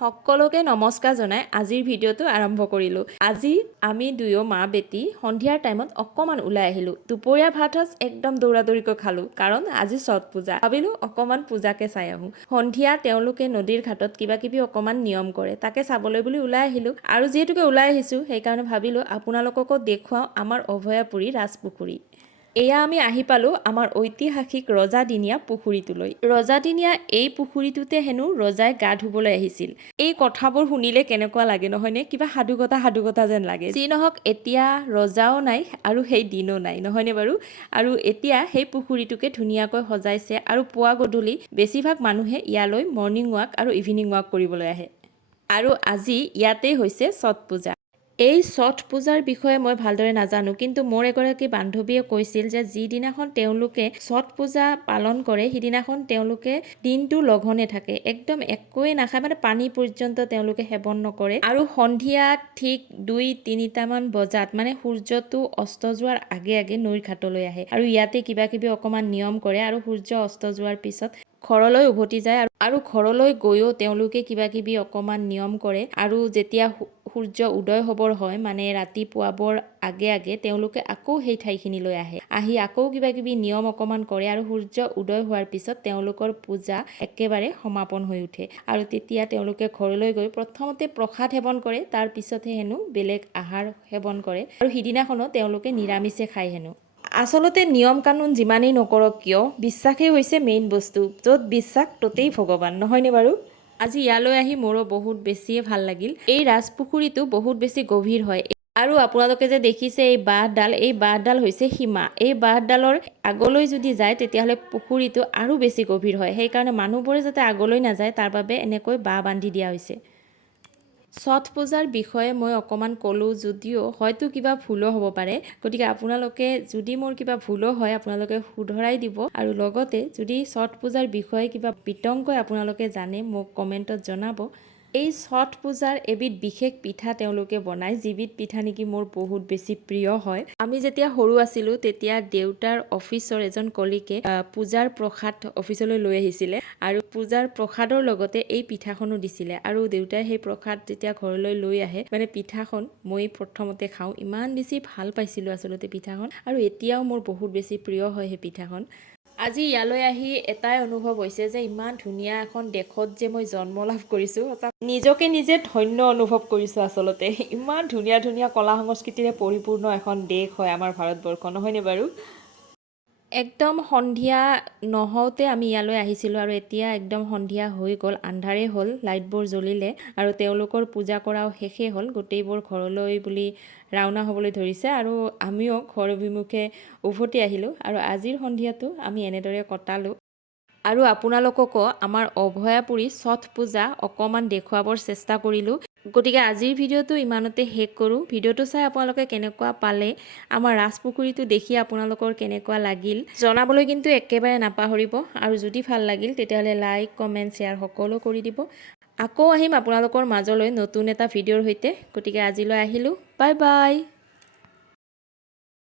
সকলোকে নমস্কাৰ জনাই আজিৰ ভিডিঅ'টো আৰম্ভ কৰিলোঁ। আজি আমি দুয়ো মা বেটি সন্ধিয়াৰ টাইমত অকণমান ওলাই আহিলোঁ। দুপৰীয়া ভাত সাজ একদম দৌৰাদৌৰিকৈ খালোঁ, কাৰণ আজি ছট পূজা। ভাবিলোঁ অকণমান পূজাকে চাই আহোঁ। সন্ধিয়া তেওঁলোকে নদীৰ ঘাটত কিবা কিবি অকণমান নিয়ম কৰে, তাকে চাবলৈ বুলি ওলাই আহিলোঁ। আৰু যিহেতুকে ওলাই আহিছোঁ সেইকাৰণে ভাবিলোঁ আপোনালোককো দেখুৱাওঁ আমাৰ অভয়াপুৰী ৰাজপুখুৰী। এয়া আমি আহি পালোঁ আমাৰ ঐতিহাসিক ৰজাদিনীয়া পুখুৰীটোলৈ। ৰজাদিনীয়া এই পুখুৰীটোতে হেনো ৰজাই গা ধুবলৈ আহিছিল। এই কথাবোৰ শুনিলে কেনেকুৱা লাগে নহয়নে? কিবা সাধুকথা যেন লাগে। যি নহওক এতিয়া ৰজাও নাই আৰু সেই দিনো নাই, নহয়নে বাৰু? আৰু এতিয়া সেই পুখুৰীটোকে ধুনীয়াকৈ সজাইছে আৰু পুৱা গধূলি বেছিভাগ মানুহে ইয়ালৈ মৰ্ণিং ৱাক আৰু ইভিনিং ৱাক কৰিবলৈ আহে। আৰু আজি ইয়াতেই হৈছে ছট পূজা। এই ছট পূজাৰ বিষয়ে মই ভালদৰে নাজানো, কিন্তু মোৰ এগৰাকী বান্ধৱীয়ে কৈছিল যে যিদিনাখন তেওঁলোকে ছট পূজা পালন কৰে সিদিনাখন তেওঁলোকে দিনটো লঘনে থাকে, একদম একোৱেই নাখায়, মানে পানী পৰ্যন্ত তেওঁলোকে সেৱন নকৰে। আৰু সন্ধিয়া ঠিক 2-3টামান বজাত মানে সূৰ্যটো অস্ত যোৱাৰ আগে আগে নৈৰ ঘাটলৈ আহে আৰু ইয়াতে কিবা কিবি অকণমান নিয়ম কৰে আৰু সূৰ্য অস্ত যোৱাৰ পিছত ঘৰলৈ উভতি যায়। আৰু ঘৰলৈ গৈও তেওঁলোকে কিবা কিবি অকণমান নিয়ম কৰে আৰু যেতিয়া সূৰ্য উদয় হ'বৰ হয়, মানে ৰাতিপুৱাবৰ আগে আগে তেওঁলোকে আকৌ সেই ঠাইখিনিলৈ আহি আকৌ কিবা কিবি নিয়ম অকণমান কৰে আৰু সূৰ্য উদয় হোৱাৰ পিছত তেওঁলোকৰ পূজা একেবাৰে সমাপন হৈ উঠে। আৰু তেতিয়া তেওঁলোকে ঘৰলৈ গৈ প্ৰথমতে প্ৰসাদ সেৱন কৰে, তাৰ পিছতহে হেনো বেলেগ আহাৰ সেৱন কৰে আৰু সিদিনাখনো তেওঁলোকে নিৰামিষে খায় হেনো। আচলতে নিয়ম কানুন যিমানেই নকৰক কিয় বিশ্বাসেই হৈছে মেইন বস্তু। য'ত বিশ্বাস ততেই ভগৱান, নহয়নে বাৰু? আজি ইয়ালৈ আহি মোৰো বহুত বেছিয়ে ভাল লাগিল। এই ৰাজপুখুৰীটো বহুত বেছি গভীৰ হয় আৰু আপোনালোকে যে দেখিছে এই বাঁহডাল হৈছে সীমা। এই বাঁহডালৰ আগলৈ যদি যায় তেতিয়াহ'লে পুখুৰীটো আৰু বেছি গভীৰ হয়। সেইকাৰণে মানুহবোৰে যাতে আগলৈ নাযায় তাৰ বাবে এনেকৈ বাঁহ বান্ধি দিয়া হৈছে। ছট পূজাৰ বিষয়ে মই অকণমান ক'লোঁ যদিও হয়তো কিবা ভুলো হ'ব পাৰে, গতিকে আপোনালোকে যদি মোৰ কিবা ভুলো হয় আপোনালোকে শুধৰাই দিব। আৰু লগতে যদি ছট পূজাৰ বিষয়ে কিবা বিতংকৈ আপোনালোকে জানে মোক কমেণ্টত জনাব। এই ছট পূজাৰ এবিধ বিশেষ পিঠা তেওঁলোকে বনায়, যিবিধ পিঠা নেকি মোৰ বহুত বেছি প্ৰিয় হয়। আমি যেতিয়া সৰু আছিলোঁ তেতিয়া দেউতাৰ অফিচৰ এজন কলিকে পূজাৰ প্ৰসাদ অফিচলৈ লৈ আহিছিলে আৰু পূজাৰ প্ৰসাদৰ লগতে এই পিঠাখনো দিছিলে। আৰু দেউতাই সেই প্ৰসাদ যেতিয়া ঘৰলৈ লৈ আহে, মানে পিঠাখন মই প্ৰথমতে খাওঁ, ইমান বেছি ভাল পাইছিলোঁ আচলতে পিঠাখন, আৰু এতিয়াও মোৰ বহুত বেছি প্ৰিয় হয় সেই পিঠাখন। আজি ইয়ালৈ আহি এটাই অনুভৱ হৈছে যে ইমান ধুনীয়া এখন দেশত যে মই জন্ম লাভ কৰিছোঁ, নিজকে নিজে ধন্য অনুভৱ কৰিছোঁ আচলতে। ইমান ধুনীয়া ধুনীয়া কলা সংস্কৃতিৰে পৰিপূৰ্ণ এখন দেশ হয় আমাৰ ভাৰতবৰ্ষ, নহয়নে বাৰু? একদম সন্ধিয়া নহওঁতে আমি ইয়ালৈ আহিছিলোঁ আৰু এতিয়া একদম সন্ধিয়া হৈ গ'ল, আন্ধাৰেই হ'ল, লাইটবোৰ জ্বলিলে আৰু তেওঁলোকৰ পূজা কৰাও শেষেই হ'ল। গোটেইবোৰ ঘৰলৈ বুলি ৰাওনা হ'বলৈ ধৰিছে আৰু আমিও ঘৰ অভিমুখে উভতি আহিলোঁ আৰু আজিৰ সন্ধিয়াটো আমি এনেদৰে কটালোঁ। আৰু আপোনালোককো আমাৰ অভয়াপুৰী ছট পূজা অকণমান দেখুৱাবৰ চেষ্টা কৰিলোঁ। গতিকে আজিৰ ভিডিঅ'টো ইমানতে শেষ কৰোঁ। ভিডিঅ'টো চাই আপোনালোকে কেনেকুৱা পালে, আমাৰ ৰাজপুখুৰীটো দেখি আপোনালোকৰ কেনেকুৱা লাগিল জনাবলৈ কিন্তু একেবাৰে নাপাহৰিব। আৰু যদি ভাল লাগিল তেতিয়াহ'লে লাইক, কমেণ্ট, শ্বেয়াৰ সকলো কৰি দিব। আকৌ আহিম আপোনালোকৰ মাজলৈ নতুন এটা ভিডিঅ'ৰ সৈতে। গতিকে আজিলৈ আহিলোঁ, বাই বাই।